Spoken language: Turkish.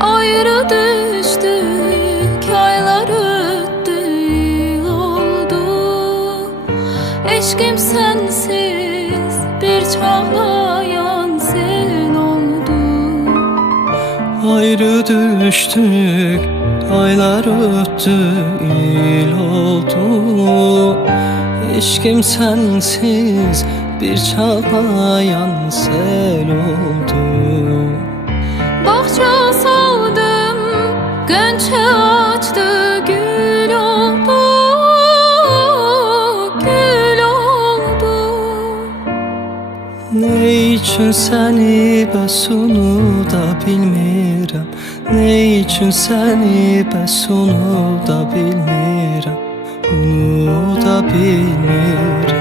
Ayrı düştük, aylar öttü, yıl oldu. Eşkim sensiz bir çağlayan sen oldu. Ayrı düştük, aylar öttü, yıl oldu. Eşkim sensiz bir çağlayan sel oldu. Bahçe saldım, gönçe açtı, gül oldu, gül oldu. Ne için seni bəs onu da bilmirəm, ne için seni bəs onu da bilmirəm, onu da bilmirəm.